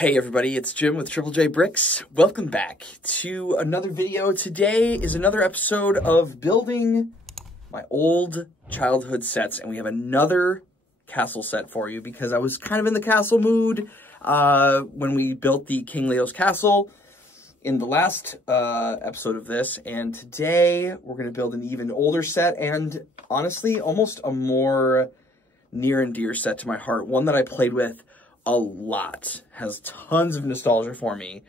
Hey everybody, it's Jim with Triple J Bricks. Welcome back to another video. Today is another episode of building my old childhood sets, and we have another castle set for you because I was kind of in the castle mood when we built the King Leo's castle in the last episode of this, and today we're going to build an even older set and honestly almost a more near and dear set to my heart, one that I played with a lot, has tons of nostalgia for me,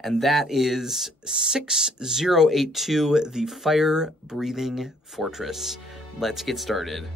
and that is 6082, the Fire Breathing Fortress. Let's get started.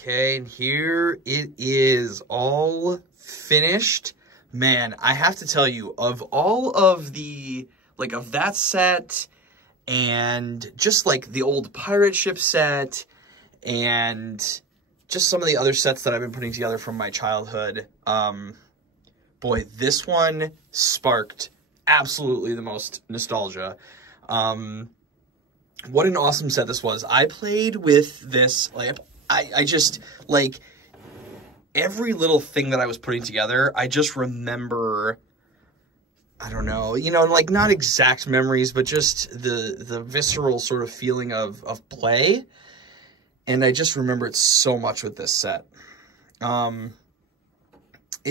Okay, and here it is, all finished. Man, I have to tell you, of all of the, of that set, and just the old pirate ship set, and just some of the other sets that I've been putting together from my childhood, boy, this one sparked absolutely the most nostalgia. What an awesome set this was. I played with this, I just, every little thing that I was putting together, I just remember, I don't know, not exact memories, but just the visceral sort of feeling of play. And I just remember it so much with this set. It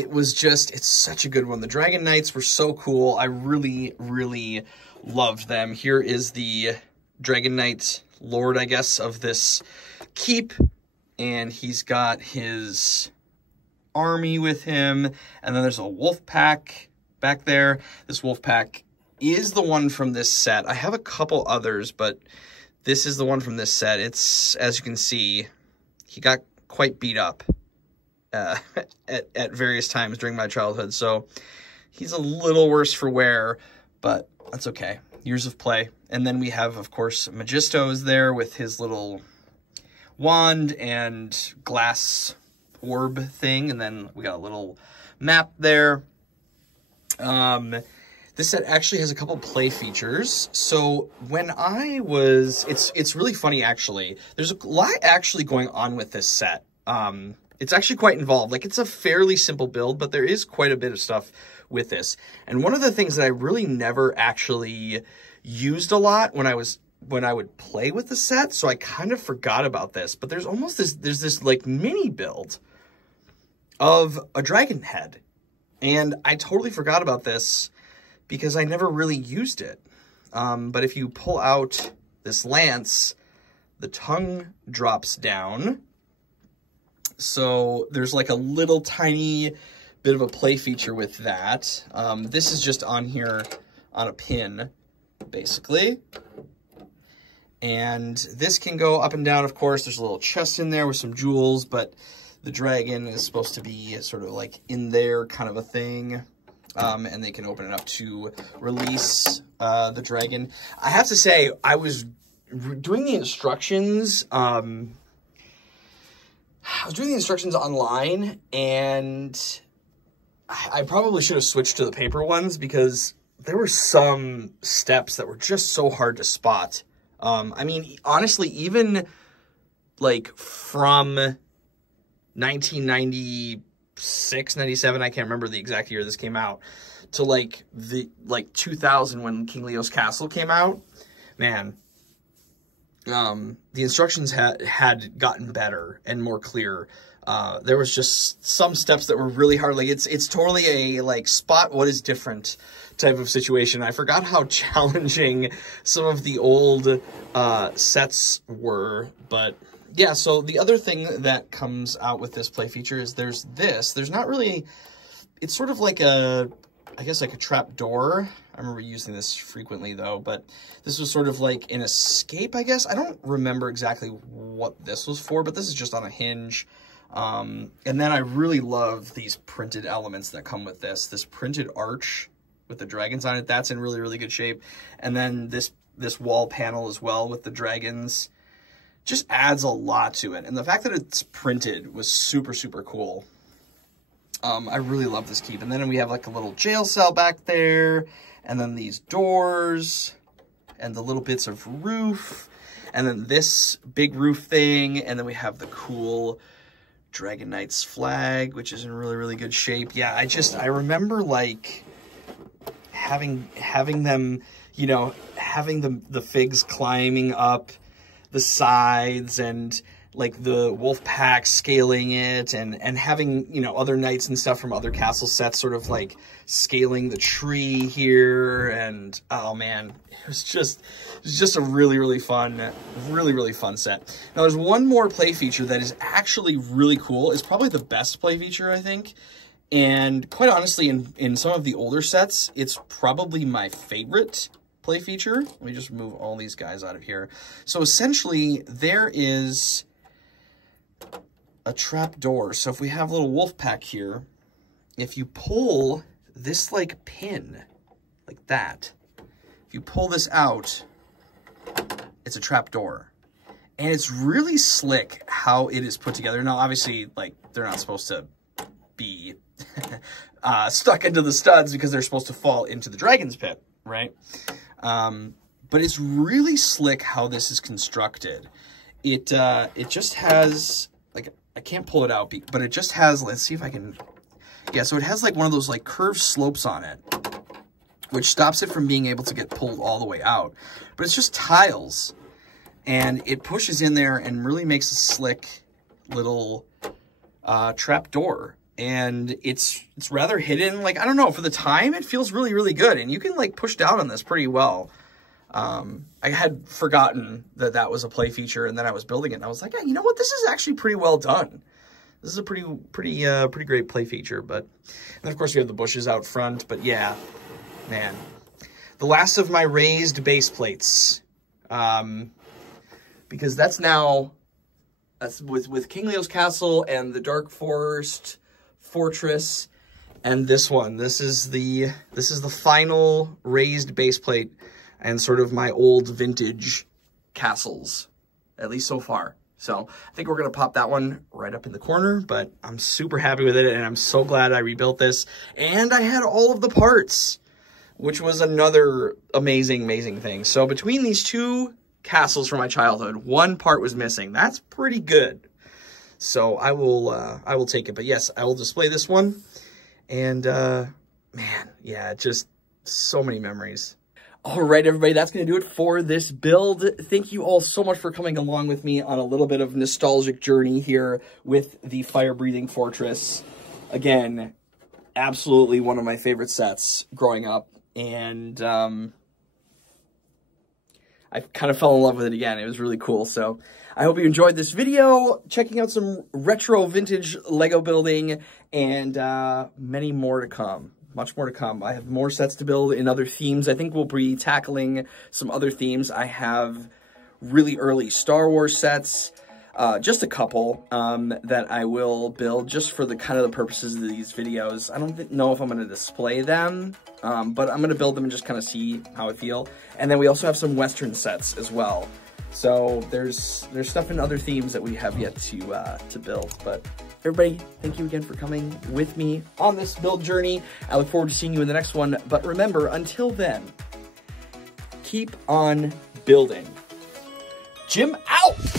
was just, it's such a good one. The Dragon Knights were so cool. I really, really loved them. Here is the Dragon Knight Lord, I guess, of this keep. And he's got his army with him. And then there's a wolf pack back there. This wolf pack is the one from this set. I have a couple others, but this is the one from this set. It's, as you can see, he got quite beat up at various times during my childhood. So he's a little worse for wear, but that's okay. Years of play. And then we have, of course, Magisto's there with his little wand and glass orb thing, and then we got a little map there. This set actually has a couple play features. So when I was, it's really funny actually. There's a lot actually going on with this set. It's actually quite involved. It's a fairly simple build, but there is quite a bit of stuff with this. And one of the things that I really never actually used a lot when I would play with the set, so I kind of forgot about this, but there's this mini build of a dragon head, and I totally forgot about this because I never really used it. But if you pull out this lance, the tongue drops down. So there's like a little tiny bit of a play feature with that. This is just on here on a pin, basically. And this can go up and down, of course. There's a little chest in there with some jewels, but the dragon is supposed to be sort of like in there kind of a thing. And they can open it up to release the dragon. I have to say, I was doing the instructions. I was doing the instructions online, and I probably should have switched to the paper ones because there were some steps that were just so hard to spot. I mean, honestly, even like from 1996, 97, I can't remember the exact year this came out, to like 2000 when King Leo's Castle came out, man, the instructions had gotten better and more clear. There was just some steps that were really hard. Like it's totally a like spot what is different type of situation. I forgot how challenging some of the old sets were, but yeah. So the other thing that comes out with this play feature is there's not really, it's sort of like I guess like a trap door. I remember using this frequently though, but this was sort of like an escape, I guess. I don't remember exactly what this was for, but this is just on a hinge. And then I really love these printed elements that come with this printed arch with the dragons on it. That's in really, really good shape. And then this wall panel as well with the dragons just adds a lot to it. And the fact that it's printed was super, super cool. I really love this keep. And then we have like a little jail cell back there, and then these doors and the little bits of roof, and then this big roof thing. And then we have the cool Dragon Knight's flag, which is in really, really good shape. Yeah, I remember like having them, you know, having the figs climbing up the sides, and like the wolf pack scaling it, and having, you know, other knights and stuff from other castle sets sort of like scaling the tree here. And oh man, it was just a really, really fun set. Now there's one more play feature that is actually really cool. It's probably the best play feature, I think. And quite honestly, in some of the older sets, it's probably my favorite play feature. Let me just move all these guys out of here. So essentially, there is a trap door. So if we have a little wolf pack here, if you pull this like pin, like that, if you pull this out, it's a trap door. And it's really slick how it is put together. Now, obviously, like, they're not supposed to be stuck into the studs because they're supposed to fall into the dragon's pit, right? But it's really slick how this is constructed. It just has, like, I can't pull it out, but it just has, let's see if I can, yeah, so it has like one of those like curved slopes on it, which stops it from being able to get pulled all the way out. But it's just tiles, and it pushes in there and really makes a slick little trap door. And it's rather hidden. Like, I don't know, for the time, it feels really, really good. And you can like push down on this pretty well. I had forgotten that that was a play feature, and then I was building it, and I was like, yeah, you know what? This is actually pretty well done. This is a pretty great play feature. But, and of course we have the bushes out front. But yeah, man, the last of my raised base plates, because that's with King Leo's Castle and the Dark Forest Fortress, and this one. This is the final raised base plate and sort of my old vintage castles, at least so far. So I think we're going to pop that one right up in the corner, but I'm super happy with it, and I'm so glad I rebuilt this. And I had all of the parts, which was another amazing, amazing thing. So between these two castles from my childhood, one part was missing. That's pretty good. So I will take it. But yes, I will display this one. And man, yeah, just so many memories. All right, everybody, that's going to do it for this build. Thank you all so much for coming along with me on a little bit of nostalgic journey here with the Fire-Breathing Fortress. Again, absolutely one of my favorite sets growing up. And I kind of fell in love with it again. It was really cool. So I hope you enjoyed this video, checking out some retro vintage Lego building, and many more to come. Much more to come. I have more sets to build in other themes. I think we'll be tackling some other themes. I have really early Star Wars sets, just a couple that I will build just for the kind of the purposes of these videos. I don't know if I'm going to display them, but I'm going to build them and just kind of see how I feel. And then we also have some Western sets as well. So there's stuff in other themes that we have yet to build. But everybody, thank you again for coming with me on this build journey. I look forward to seeing you in the next one. But remember, until then, keep on building. Jim out!